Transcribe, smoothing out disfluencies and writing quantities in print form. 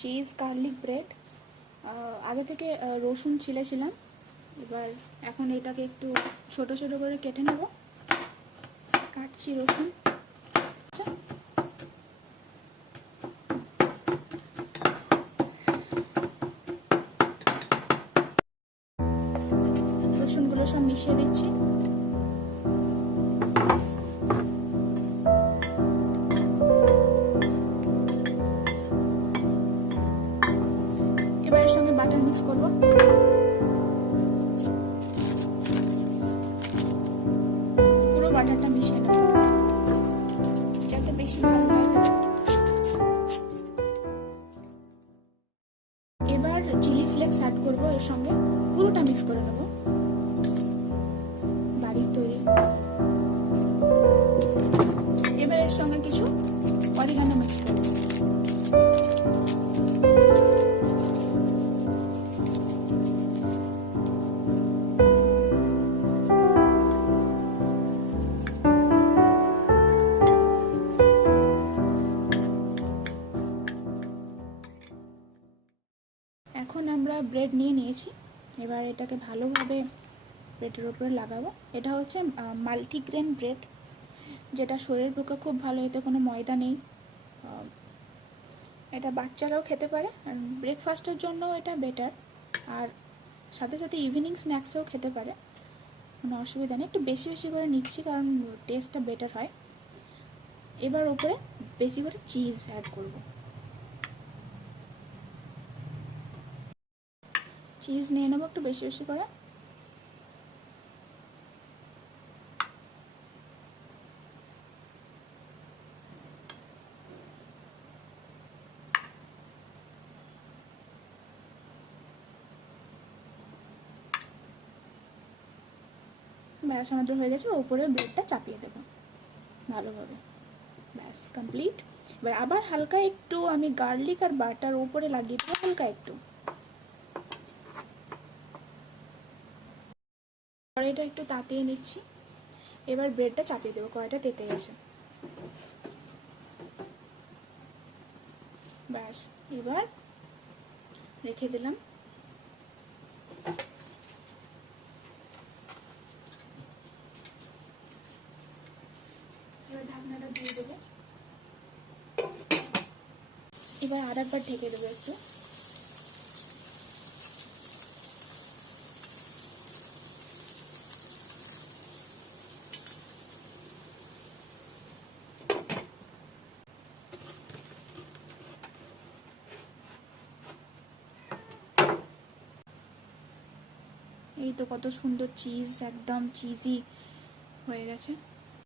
Cheese garlic bread. আগে থেকে রসুন ছিলেছিলাম, এবার এখন এটাকে একটু ছোট ছোট করে কেটে নেব। কাটছি রসুন। আচ্ছা, রসুনগুলো সব মিশিয়ে দিচ্ছি। এবার এর সঙ্গে বাটার মিক্স করব। পুরো বাটারটা মিশিয়ে নেব যাতে বেশি ভালো লাগে। এবার চিলি ফ্লেক্স অ্যাড করব এর সঙ্গে, পুরোটা মিক্স করে নেব। বাড়ির তৈরি। এবার এর সঙ্গে কিছু অরিগানো মিক্স করব। এখন আমরা ব্রেড নিয়ে নিয়েছি, এবার এটাকে ভালোভাবে ব্রেডের উপরে লাগাবো। এটা হচ্ছে মাল্টিগ্রেন ব্রেড, যেটা শরীরের পক্ষে খুব ভালো, এতে কোনো ময়দা নেই। এটা বাচ্চারাও খেতে পারে, ব্রেকফাস্টের জন্য এটা বেটার, আর সাথে সাথে ইভিনিং স্ন্যাক্সেও খেতে পারে, কোনো অসুবিধা নেই। একটু বেশি বেশি করে নিচ্ছি কারণ টেস্টটা বেটার হয়। এবার উপরে বেশি করে চিজ অ্যাড করব। চিজ নিয়ে নেবো একটু বেশি বেশি করে। ব্যাস আমাদের হয়ে গেছে, উপরে ব্রেডটা চাপিয়ে দেবো ভালোভাবে। ব্যাস কমপ্লিট। এবার আবার হালকা একটু আমি গার্লিক আর বাটার উপরে লাগিয়ে দেবো, হালকা একটু। কড়াইটা একটু তাতিয়ে নিচ্ছি, এবার ব্রেডটা চাপিয়ে দেবো, কড়াইটা তেতে গেছে। ব্যাস এবার রেখে দিলাম। এবার ঢাকনাটা দিয়ে দেবো। এবার আর একবার ঢেকে দেবো একটু। এই তো কত সুন্দর চিজ, একদম চিজি হয়ে গেছে।